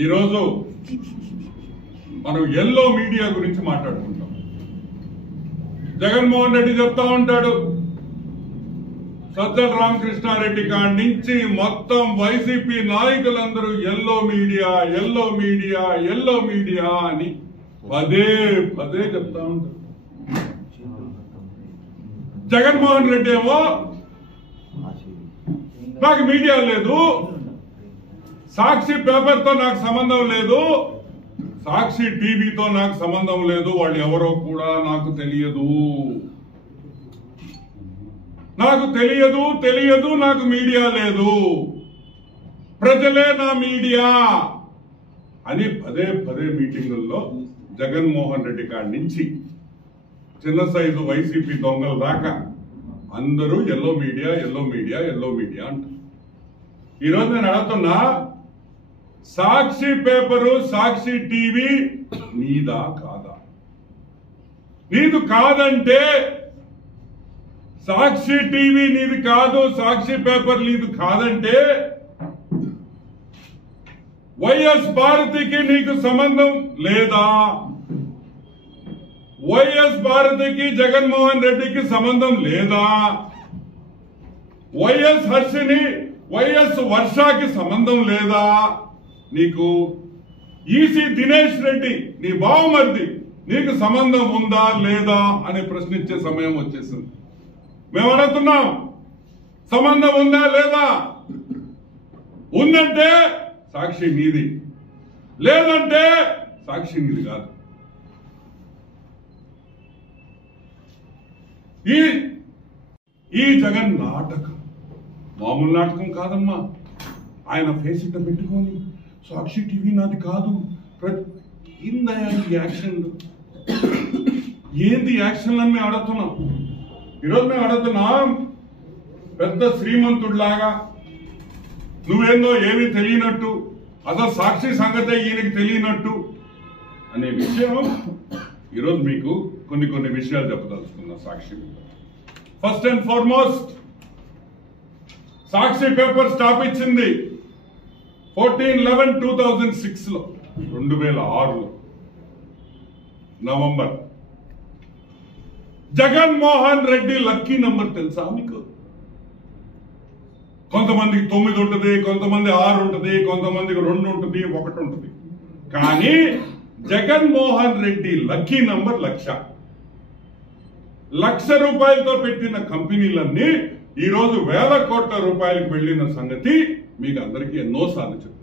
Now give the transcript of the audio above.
ఈరోజు మనం yellow media గురించి మాట్లాడుకుంటాం. జగన్మోహన్ రెడ్డి చెప్తా ఉంటాడు సజ్జల రామకృష్ణారెడ్డి కాడి నుంచి మొత్తం వైసీపీ నాయకులందరూ yellow media yellow media yellow media అని పదే పదే చెప్తా ఉంటారు. జగన్మోహన్ రెడ్డి ఏమో నాకు మీడియా లేదు. సాక్షి పేపర్తో నాకు సంబంధం లేదు. సాక్షి టీవీతో నాకు సంబంధం లేదు. వాళ్ళు ఎవరో కూడా నాకు తెలియదు. నాకు తెలియదు తెలియదు నాకు మీడియా లేదు. ప్రజలే నా మీడియా అని పదే పదే మీటింగుల్లో జగన్మోహన్ రెడ్డి కాడి నుంచి చిన్న సైజు వైసీపీ దొంగల దాకా అందరూ yellow media yellow media yellow media అంటారు. ఈరోజు నేను అడుగుతున్నా సాక్షి పేపరు సాక్షి టీవీ నీదా కాదా? నీదు కాదంటే సాక్షి టీవీ నీది కాదు సాక్షి పేపర్ నీది కాదంటే వైఎస్ భారతికి నీకు సంబంధం లేదా? వైఎస్ భారతికి జగన్మోహన్ రెడ్డికి సంబంధం లేదా? వైఎస్ హర్షిని వైఎస్ వర్షాకి సంబంధం లేదా? నీకు ఈసీ దినేష్ రెడ్డి నీ బావమర్ది నీకు సంబంధం ఉందా లేదా అని ప్రశ్నించే సమయం వచ్చేసింది. మేము అడుగుతున్నాం సంబంధం ఉందా లేదా? ఉందంటే సాక్షి నీది లేదంటే సాక్షి నీది కాదు. ఈ ఈ జగన్ నాటకం మామూలు నాటకం కాదమ్మా. ఆయన ఫేస్ ఇట్ట పెట్టుకొని సాక్షి టీవీ నాది కాదు. ప్ర- ఈ యాక్షన్? ఏంది యాక్షన్ అని మేము అడుగుతున్నాం. ఈరోజు మేము అడుగుతున్నాం పెద్ద శ్రీమంతుడిలాగా. నువ్వేందో ఏమీ తెలియనట్టు అసలు సాక్షి సంగతే ఈయనకి తెలియనట్టు అనే విషయం ఈరోజు మీకు కొన్ని కొన్ని విషయాలు చెప్పదలుచుకున్నా Sakshi. First and foremost Sakshi paper stop ఇచ్చింది. ఫోర్టీన్ లెవెన్ టూ థౌజండ్ సిక్స్లో రెండు వేల ఆరులో November. Jaganmohan Reddy lucky number తెలుసా మీకు? కొంతమందికి తొమ్మిది ఉంటుంది కొంతమంది ఆరు ఉంటుంది కొంతమందికి రెండు ఉంటుంది ఒకటి ఉంటుంది. కానీ జగన్మోహన్ రెడ్డి లక్కీ నంబర్ లక్ష. లక్ష రూపాయలతో పెట్టిన కంపెనీలన్నీ ఈరోజు వేల కోట్ల రూపాయలకు వెళ్ళిన సంగతి మీకు అందరికీ ఎన్నోసార్లు చెప్పాను.